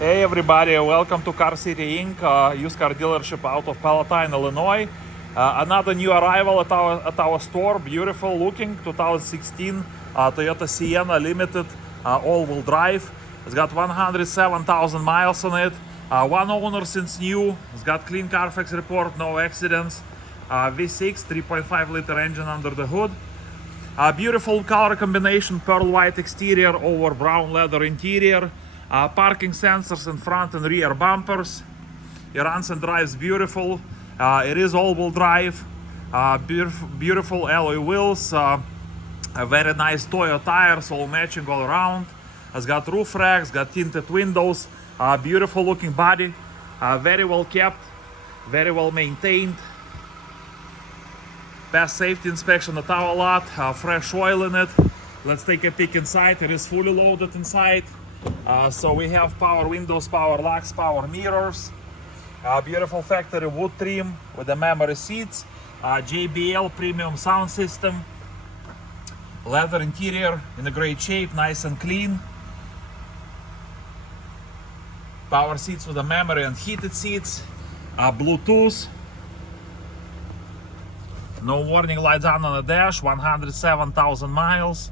Hey everybody, welcome to Car City Inc., used car dealership out of Palatine, Illinois. Another new arrival at our store, beautiful looking 2016 Toyota Sienna Limited all-wheel drive. It's got 107,000 miles on it, one owner since new. It's got clean Carfax report, no accidents, V6 3.5 liter engine under the hood. Beautiful color combination, pearl white exterior over brown leather interior. Parking sensors in front and rear bumpers. It runs and drives beautiful. It is all-wheel drive. Beautiful alloy wheels. A very nice Toyo tires, all matching all around. It's got roof racks, got tinted windows. Beautiful looking body. Very well kept, very well maintained. Past safety inspection at our lot. Fresh oil in it. Let's take a peek inside. It is fully loaded inside. So we have power windows, power locks, power mirrors, beautiful factory wood trim with the memory seats, JBL premium sound system, leather interior in a great shape, nice and clean, power seats with the memory and heated seats, Bluetooth, no warning lights on the dash, 107,000 miles,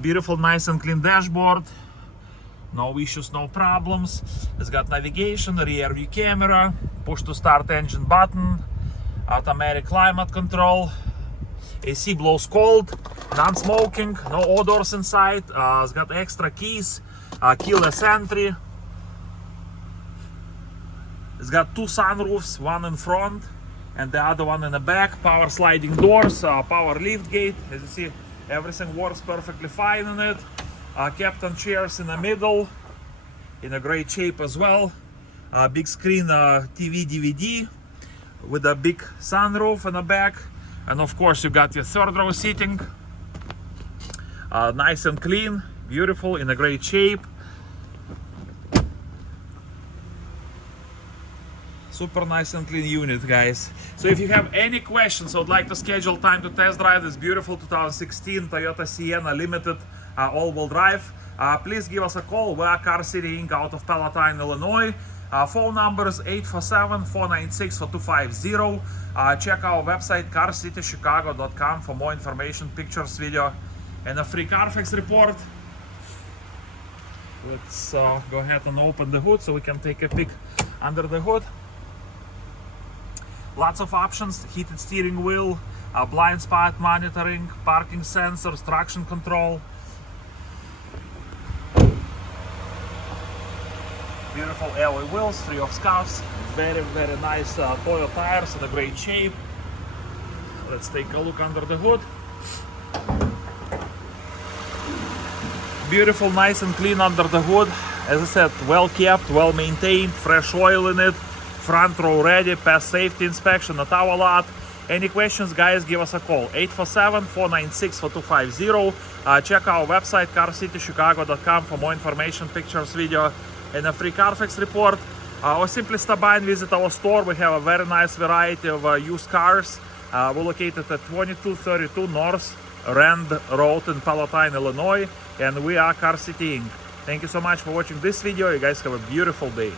beautiful nice and clean dashboard. No issues, no problems. It's got navigation, rear view camera, push to start engine button, automatic climate control, AC blows cold, non-smoking, no odors inside. It's got extra keys, keyless entry. It's got two sunroofs, one in front and the other one in the back. Power sliding doors, power lift gate. As you see, everything works perfectly fine in it. Captain chairs in the middle, in a great shape as well. Big screen TV DVD with a big sunroof in the back, and of course you got your third row seating. Nice and clean, beautiful, in a great shape. Super nice and clean unit, guys. So if you have any questions or would like to schedule time to test drive this beautiful 2016 Toyota Sienna Limited all-wheel drive, please give us a call. We are Car City Inc. out of Palatine, Illinois. Phone number is 847-496-4250. Check our website carcitychicago.com for more information, pictures, video, and a free Carfax report. Let's go ahead and open the hood so we can take a peek under the hood. Lots of options: heated steering wheel, blind spot monitoring, parking sensors, traction control. Beautiful alloy wheels, free of scuffs. Very nice Toyo tires in a great shape. Let's take a look under the hood. Beautiful, nice and clean under the hood. As I said, well kept, well maintained, fresh oil in it. Front row ready, past safety inspection at our lot. Any questions, guys, give us a call. 847-496-4250. Check our website carcitychicago.com for more information, pictures, video, and a free Carfax report. Or simply stop by and visit our store. We have a very nice variety of used cars. We're located at 2232 North Rand Road in Palatine, Illinois, and we are Car City Inc. Thank you so much for watching this video. You guys have a beautiful day.